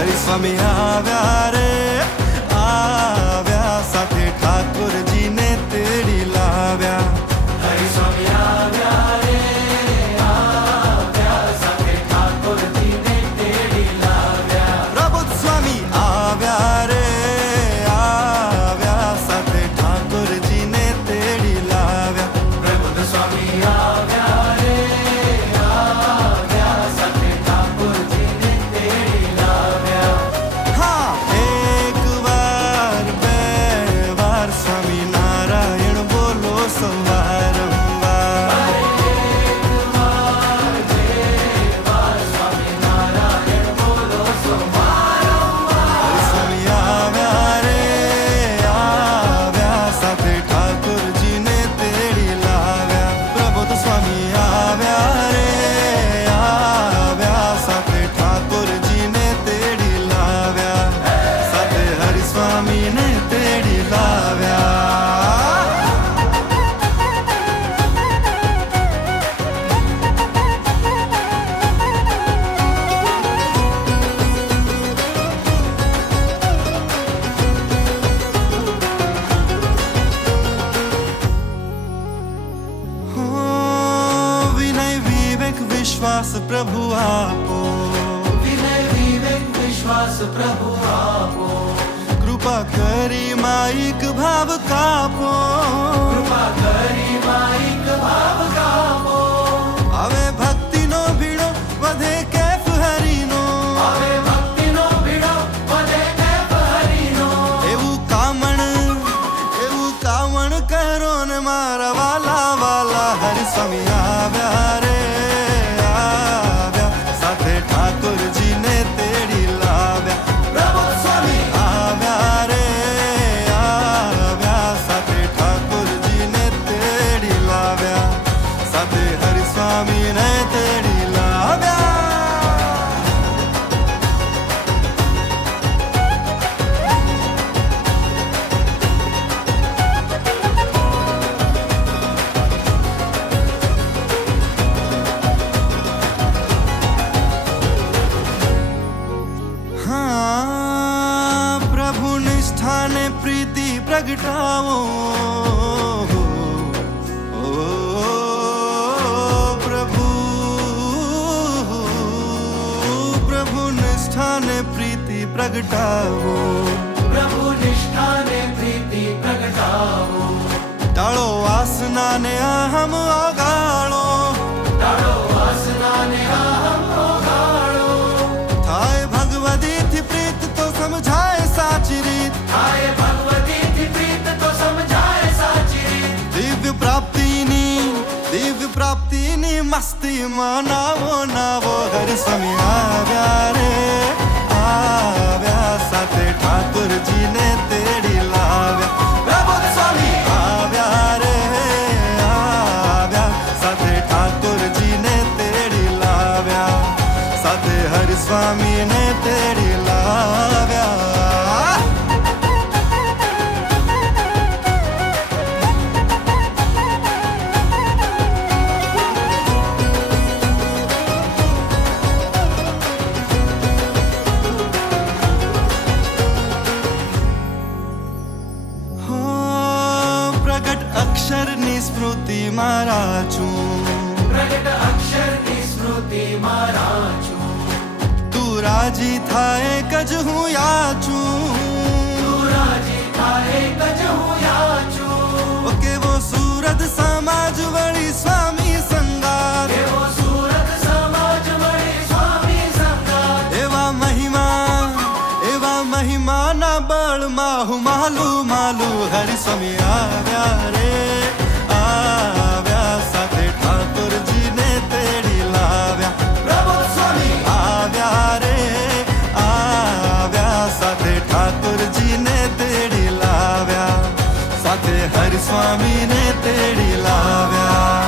હરિસ્વામી આવ્યા રે આવ્યા, સાથે ઠાકોરજીને તેડી લાવ્યા. હરિસ્વામી આવ્યા રે આવ્યા, સાથે ઠાકોરજીને તેડી લાવ્યા. પ્રબુદ્ધ સ્વામી આવ્યા રે આવ્યા, સાથે ઠાકોરજીને તેડી લાવ્યા. પ્રબુદ્ધ સ્વામી આવ્યા રે આવ્યા, સાથે ઠાકોરજીને તેડી લાવ્યા. હા, એક વાર બે વાર સ્વામી નારાયણ બોલો સવારંવાર. હરિસ્વામી આવ્યા રે આવ્યા, સાથે ઠાકોરજીને તેડી લાવ્યા. પ્રબુદ્ધ સ્વામી આવ્યા રે આવ્યા, સાથે ઠાકોરજીને તેડી લાવ્યા. સાથે હરિસ્વામીને તેડી લાવ્યા. હો, વિનય વિવેક વિશ્વાસ પ્રભુ આપો, વિનય વિવેક વિશ્વાસ પ્રભુ આપો. કૃપા કરી માઈક ભાવ કાપો. કૃપા કરી માઈક ભાવ કાપો. હવે ભક્તિનો ભીડો વધે કેફ હરિનો, હવે ભક્તિનો ભીડો વધે કેફ હરિનો. એવું કામણ કરો ને મારા વાલા વાલા. હરિસ્વામી આવ્યા રે આવ્યા, સાથે ઠાકોરજીને તેડી લાવ્યા. પ્રબુદ્ધ સ્વામી આવ્યા રે આવ્યા, સાથે ઠાકોરજીને તેડી લાવ્યા. સાથે હરિસ્વામીને તેડી લાવ્યા. હા, પ્રભુ નિષ્ઠાને પ્રીતિ પ્રગટાવો. ઓ પ્રભુ નિષ્ઠાને પ્રીતિ પ્રગટાવો. પ્રભુ નિષ્ઠાને પ્રીતિ પ્રગટાવો. ટાળો વાસનાને અહમ ઓગાળો. ટાળો વાસનાને અહમ ઓગાળો. થાય ભગવદીથી પ્રીત તો સમજાય સાચી રીત. થાય ભગવતીથી પ્રીત તો સમજાય સાચી રીત. દિવ્ય પ્રાપ્તિની મસ્તી મનાવો નાવો. હરિસ્વામી આવ્યા રે આવ્યા, સાથે ઠાકોરજીને તેડી લાવ્યા. પ્રબુદ્ધ સ્વામી આવ્યા રે આવ્યા, સાથે ઠાકોરજીને તેડી લાવ્યા. સાથે હરિસ્વામીને તેડી લાવ્યા. હો, પ્રગટ અક્ષરની સ્મૃતિ મારા છું. પ્રગટ અક્ષરની સ્મૃતિ મારા છું. તું રાજી થાય કજ હું યાચું. તું રાજી થાય કજ હું યાચું. ઓ કેવો સુરત સમાજ વળી સ્વામી સંગાત. એવો સુરત સમાજ વળી સ્વામી સંગાત. એવા મહિમાના બળમાં હું માલું. હરિસ્વામી આવ્યા રે આવ્યા, સાથે ઠાકોરજીને તેડી લાવ્યા. પ્રબુદ્ધ સ્વામી આવ્યા રે આવ્યા, સાથે ઠાકોરજીને તેડી લાવ્યા. સાથે હરિસ્વામીને તેડી લાવ્યા.